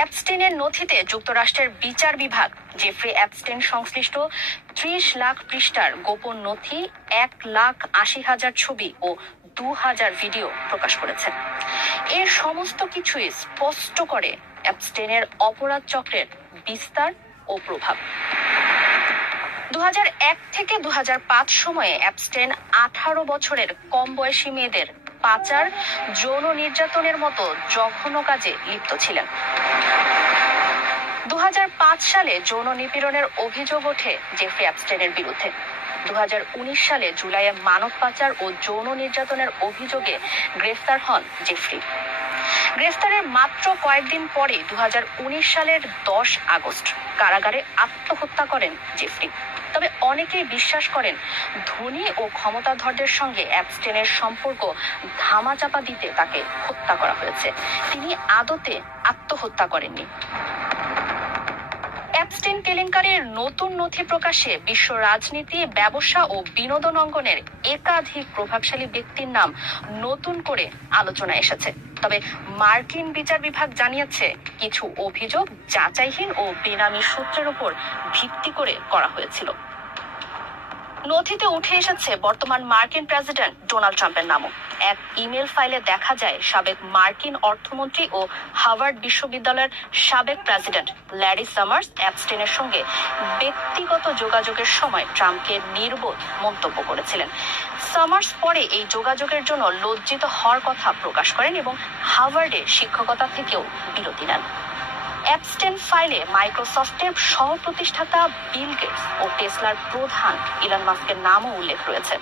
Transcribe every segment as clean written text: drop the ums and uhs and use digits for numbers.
অ্যাপস্টেনের নথিতে যুক্তরাষ্ট্রের বিচার বিভাগ জেফ্রি অ্যাপস্টেন সংশ্লিষ্ট ৩০ লাখ পৃষ্ঠার গোপন নথি, ১,৮০,০০০ ছবি ও ২,০০০ ভিডিও প্রকাশ করেছে। এর সমস্ত কিছুই স্পষ্ট করে অ্যাপস্টেনের অপরাধ চক্রের বিস্তার ও প্রভাব। ২০০১ থেকে ২০০৫ সময়ে অ্যাপস্টেন ১৮ বছরের কম বয়সী মেয়েদের পাচার, যৌন নির্যাতনের মতো জঘন্য কাজে লিপ্ত ছিলেন। ২০০৫ সালে যৌন নিপীড়নের অভিযোগ ওঠে জেফ্রি অ্যাপস্টেনের বিরুদ্ধে। ২০১৯ সালে জুলাইয়ে মানব পাচার ও যৌন নির্যাতনের অভিযোগে গ্রেফতার হন জেফ্রি। গ্রেফতারের মাত্র কয়েকদিন পরে ২০১৯ সালের ১০ আগস্ট কারাগারে আত্মহত্যা করেন জেফ্রি। তবে অনেকেই বিশ্বাস করেন ধনী ও ক্ষমতাধরদের সঙ্গে অ্যাপস্টেনের সম্পর্ক ধামাচাপা দিতে তাকে হত্যা করা হয়েছে। তিনি আদতে আত্মহত্যা করেননি। অ্যাপস্টেন কেলেঙ্কারির নতুন নথি প্রকাশে বিশ্ব রাজনীতি, ব্যবসা ও বিনোদন অঙ্গনের একাধিক প্রভাবশালী ব্যক্তির নাম নতুন করে আলোচনায় এসেছে। তবে মার্কিন বিচার বিভাগ জানিয়েছে কিছু অভিযোগ যাচাইহীন ও বেনামি সূত্রের উপর ভিত্তি করে করা হয়েছিল। নথিতে উঠে এসেছে বর্তমান মার্কিন প্রেসিডেন্ট ডোনাল্ড ট্রাম্পের নামও। এক ইমেল ফাইলে দেখা যায় সাবেক মার্কিন অর্থমন্ত্রী ও হার্ভার্ড বিশ্ববিদ্যালয়ের সাবেক প্রেসিডেন্ট ল্যারি সামার্স অ্যাপস্টেনের সঙ্গে ব্যক্তিগত যোগাযোগের সময় ট্রাম্পকে নির্বোধ মন্তব্য করেছিলেন। সামার্স পরে এই যোগাযোগের জন্য লজ্জিত হওয়ার কথা প্রকাশ করেন এবং হার্ভার্ডে শিক্ষকতা থেকেও বিরতি নেন। অ্যাপস্টেন ফাইলে মাইক্রোসফটের সহ-প্রতিষ্ঠাতা বিল গেটস ও টেসলার প্রধান ইলন মাস্কের নামও উল্লেখ রয়েছে।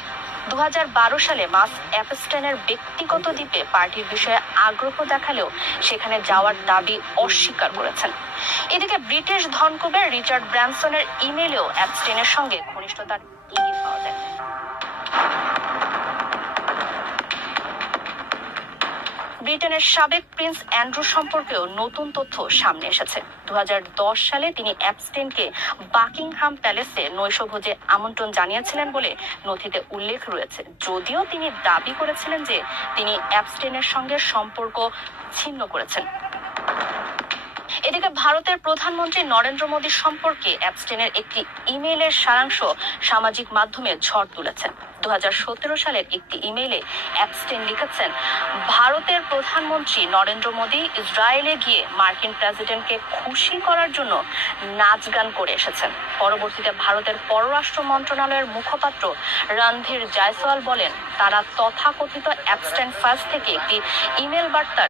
২০১২ সালে মাস্ক অ্যাপস্টেনের ব্যক্তিগত দ্বীপে পার্টির বিষয়ে আগ্রহ দেখালেও সেখানে যাওয়ার দাবি অস্বীকার করেছেন। এদিকে ব্রিটিশ ধনকুবের রিচার্ড ব্র্যানসনের ইমেলেও অ্যাপস্টেনের সঙ্গে ঘনিষ্ঠতার ইঙ্গিত পাওয়া যায়। ব্রিটেনের সাবেক প্রিন্স অ্যান্ড্রু সম্পর্কেও নতুন তথ্য সামনে এসেছে। ২০১০ সালে তিনি অ্যাপস্টেনকে বাকিংহাম প্যালেসে নৈশভোজে আমন্ত্রণ জানিয়েছিলেন বলে নথিতে উল্লেখ রয়েছে, যদিও তিনি দাবি করেছিলেন যে তিনি অ্যাপস্টেনের সঙ্গে সম্পর্ক ছিন্ন করেছেন। এদিকে ভারতের প্রধানমন্ত্রী নরেন্দ্র মোদী সম্পর্কে অ্যাপস্টেনের একটি ইমেইলের সারাংশ সামাজিক মাধ্যমে ঝড় তুলেছে। ২০১৭ সালের একটি ইমেইলে অ্যাপস্টেন লিখেছেন, ভারতের প্রধানমন্ত্রী নরেন্দ্র মোদী ইসরায়েলে গিয়ে মার্কিন প্রেসিডেন্টকে খুশি করার জন্য নাচ গান করে এসেছেন। পরবর্তীতে ভারতের পররাষ্ট্র মন্ত্রণালয়ের মুখপাত্র রণধীর জয়সওয়াল বলেন, তারা তথাকথিত অ্যাপস্টেন ফাঁস থেকে একটি ইমেল বার্তা